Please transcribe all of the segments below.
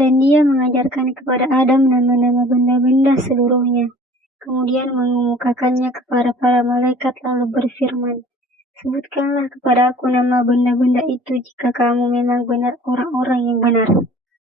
Dan dia mengajarkan kepada Adam nama-nama benda-benda seluruhnya. Kemudian mengemukakannya kepada para malaikat lalu berfirman, "Sebutkanlah kepada aku nama benda-benda itu jika kamu memang benar orang-orang yang benar."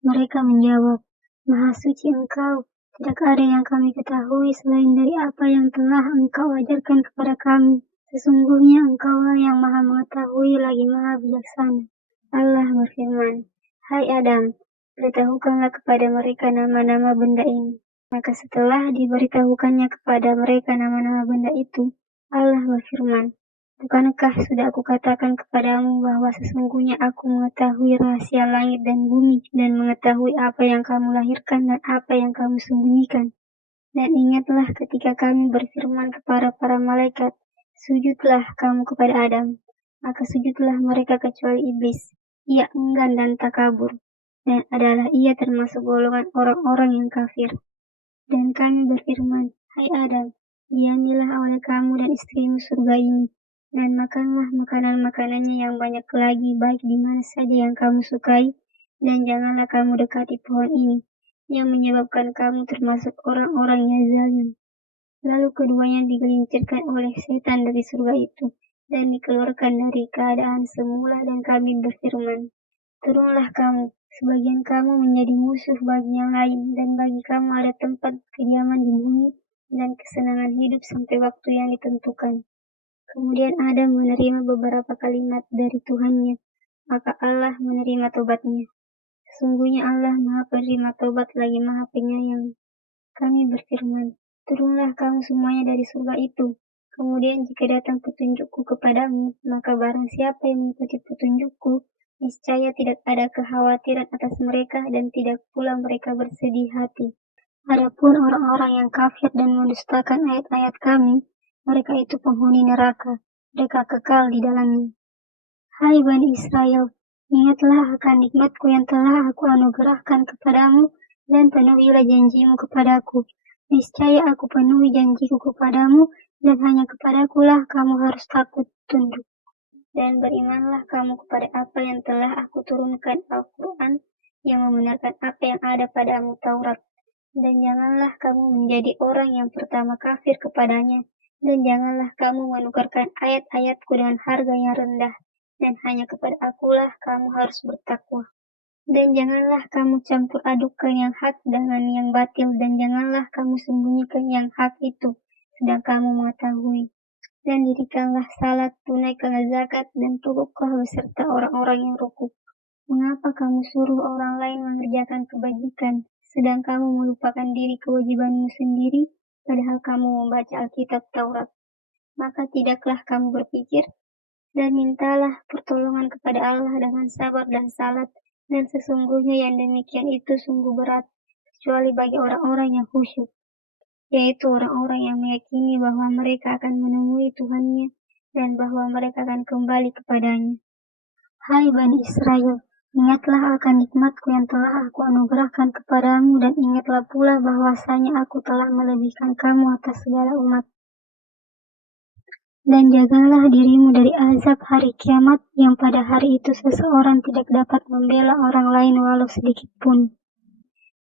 Mereka menjawab, "Maha suci Engkau, tidak ada yang kami ketahui selain dari apa yang telah Engkau ajarkan kepada kami. Sesungguhnya Engkaulah yang Maha mengetahui lagi Maha bijaksana." Allah berfirman, "Hai Adam, beritahukanlah kepada mereka nama-nama benda ini." Maka setelah diberitahukannya kepada mereka nama-nama benda itu, Allah berfirman, "Bukankah sudah aku katakan kepadamu bahwa sesungguhnya aku mengetahui rahasia langit dan bumi dan mengetahui apa yang kamu lahirkan dan apa yang kamu sembunyikan? Dan ingatlah ketika kami berfirman kepada para malaikat, sujudlah kamu kepada Adam. Maka sujudlah mereka kecuali iblis. Ia enggan dan takabur, dan adalah ia termasuk golongan orang-orang yang kafir. Dan kami berfirman, hai Adam, diamilah oleh kamu dan istrimu surga ini, dan makanlah makanan-makanannya yang banyak lagi baik di mana saja yang kamu sukai, dan janganlah kamu dekati pohon ini, yang menyebabkan kamu termasuk orang-orang yang zalim. Lalu keduanya digelincirkan oleh setan dari surga itu, dan dikeluarkan dari keadaan semula dan kami berfirman, turunlah kamu, sebagian kamu menjadi musuh bagi yang lain, dan bagi kamu ada tempat kediaman di bumi, dan kesenangan hidup sampai waktu yang ditentukan. Kemudian Adam menerima beberapa kalimat dari Tuhannya, maka Allah menerima tobatnya. Sesungguhnya Allah Maha Penerima Tobat lagi Maha Penyayang. Kami berfirman, turunlah kamu semuanya dari surga itu. Kemudian jika datang petunjukku kepadamu, maka barang siapa yang mengikuti petunjukku, niscaya tidak ada kekhawatiran atas mereka dan tidak pula mereka bersedih hati. Adapun orang-orang yang kafir dan mendustakan ayat-ayat kami, mereka itu penghuni neraka, mereka kekal di dalamnya. Hai Bani Israel, ingatlah akan nikmatku yang telah aku anugerahkan kepadamu dan penuhilah janjimu kepadaku. Niscaya aku penuhi janjiku kepadamu dan hanya kepadakulah kamu harus takut tunduk. Dan berimanlah kamu kepada apa yang telah aku turunkan Al-Quran yang membenarkan apa yang ada padamu Taurat. Dan janganlah kamu menjadi orang yang pertama kafir kepadanya. Dan janganlah kamu menukarkan ayat-ayatku dengan harga yang rendah. Dan hanya kepada akulah kamu harus bertakwa. Dan janganlah kamu campur adukkan yang hak dengan yang batil. Dan janganlah kamu sembunyikan yang hak itu, sedang kamu mengetahui. Dan dirikanlah salat, tunaikanlah zakat, dan tunduklah beserta orang-orang yang rukuk. Mengapa kamu suruh orang lain mengerjakan kebajikan, sedang kamu melupakan diri kewajibanmu sendiri, padahal kamu membaca Alkitab Taurat? Maka tidaklah kamu berpikir, dan mintalah pertolongan kepada Allah dengan sabar dan salat, dan sesungguhnya yang demikian itu sungguh berat, kecuali bagi orang-orang yang khusyuk, yaitu orang-orang yang meyakini bahwa mereka akan menemui Tuhannya dan bahwa mereka akan kembali kepadanya. Hai Bani Israel, ingatlah akan nikmatku yang telah aku anugerahkan kepadamu dan ingatlah pula bahwasanya aku telah melebihkan kamu atas segala umat. Dan jagalah dirimu dari azab hari kiamat yang pada hari itu seseorang tidak dapat membela orang lain walau sedikit pun.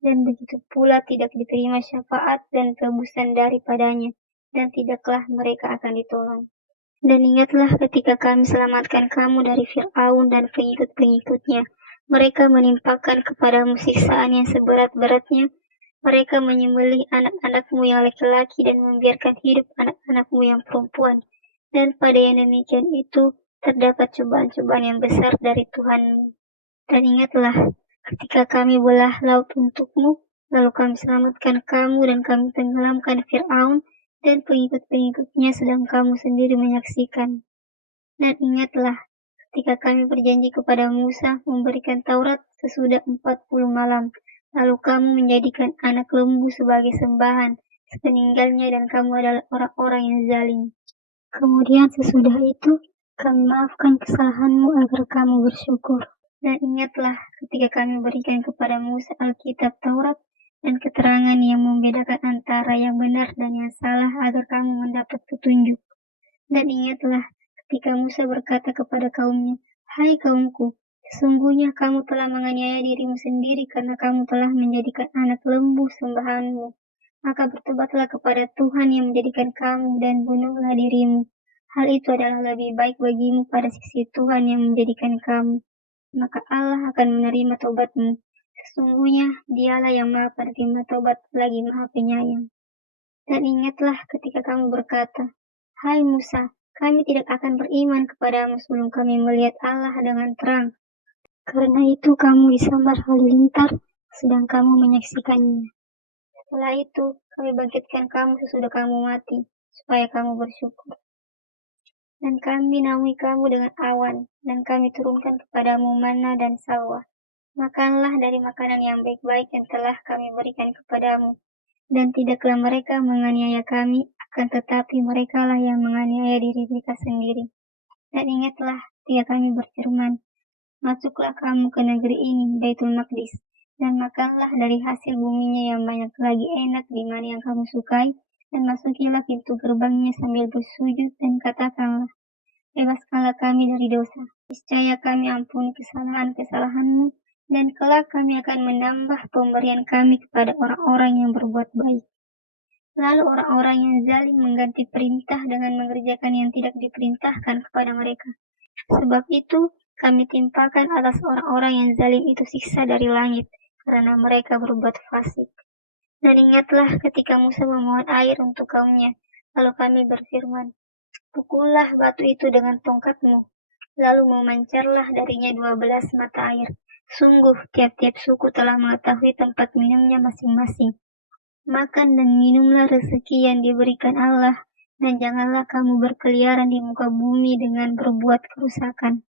Dan begitu pula tidak diterima syafaat dan tebusan daripadanya, dan tidaklah mereka akan ditolong. Dan ingatlah ketika kami selamatkan kamu dari Fir'aun dan pengikut-pengikutnya, mereka menimpakan kepadamu siksaan yang seberat-beratnya, mereka menyembelih anak-anakmu yang laki-laki dan membiarkan hidup anak-anakmu yang perempuan, dan pada yang demikian itu terdapat cobaan-cobaan yang besar dari Tuhanmu. Dan ingatlah, ketika kami belah laut untukmu, lalu kami selamatkan kamu dan kami tenggelamkan Fir'aun dan pengikut-pengikutnya sedang kamu sendiri menyaksikan. Dan ingatlah, ketika kami berjanji kepada Musa memberikan Taurat sesudah 40 malam, lalu kamu menjadikan anak lembu sebagai sembahan sepeninggalnya dan kamu adalah orang-orang yang zalim. Kemudian sesudah itu, kami maafkan kesalahanmu agar kamu bersyukur. Dan ingatlah ketika kami berikan kepada Musa Alkitab Taurat dan keterangan yang membedakan antara yang benar dan yang salah agar kamu mendapat petunjuk. Dan ingatlah ketika Musa berkata kepada kaumnya, hai kaumku, Sesungguhnya kamu telah menganiaya dirimu sendiri karena kamu telah menjadikan anak lembu sembahanmu. Maka bertobatlah kepada Tuhan yang menjadikan kamu dan bunuhlah dirimu. Hal itu adalah lebih baik bagimu pada sisi Tuhan yang menjadikan kamu. Maka Allah akan menerima tobatmu. Sesungguhnya dialah yang maha penerima tobat lagi maha penyayang. Dan ingatlah ketika kamu berkata, "Hai Musa, kami tidak akan beriman kepadamu sebelum kami melihat Allah dengan terang." Karena itu kamu disambar halilintar, sedang kamu menyaksikannya. Setelah itu, kami bangkitkan kamu sesudah kamu mati, supaya kamu bersyukur. Dan kami naungi kamu dengan awan, dan kami turunkan kepadamu manna dan salwa. Makanlah dari makanan yang baik-baik yang telah kami berikan kepadamu. Dan tidaklah mereka menganiaya kami, akan tetapi merekalah yang menganiaya diri mereka sendiri. Dan ingatlah, ketika kami berfirman, "Masuklah kamu ke negeri ini, Baitul Maqdis, dan makanlah dari hasil buminya yang banyak lagi enak di mana yang kamu sukai, dan masukilah pintu gerbangnya sambil bersujud dan katakanlah, bebaskanlah kami dari dosa. Niscaya kami ampuni kesalahan-kesalahanmu, dan kelak kami akan menambah pemberian kami kepada orang-orang yang berbuat baik." Lalu orang-orang yang zalim mengganti perintah dengan mengerjakan yang tidak diperintahkan kepada mereka. Sebab itu, kami timpakan atas orang-orang yang zalim itu siksa dari langit, karena mereka berbuat fasik. Dan ingatlah ketika Musa memohon air untuk kaumnya, lalu kami berfirman, "Pukullah batu itu dengan tongkatmu." Lalu memancarlah darinya 12 mata air. Sungguh, tiap-tiap suku telah mengetahui tempat minumnya masing-masing. Makan dan minumlah rezeki yang diberikan Allah, dan janganlah kamu berkeliaran di muka bumi dengan berbuat kerusakan.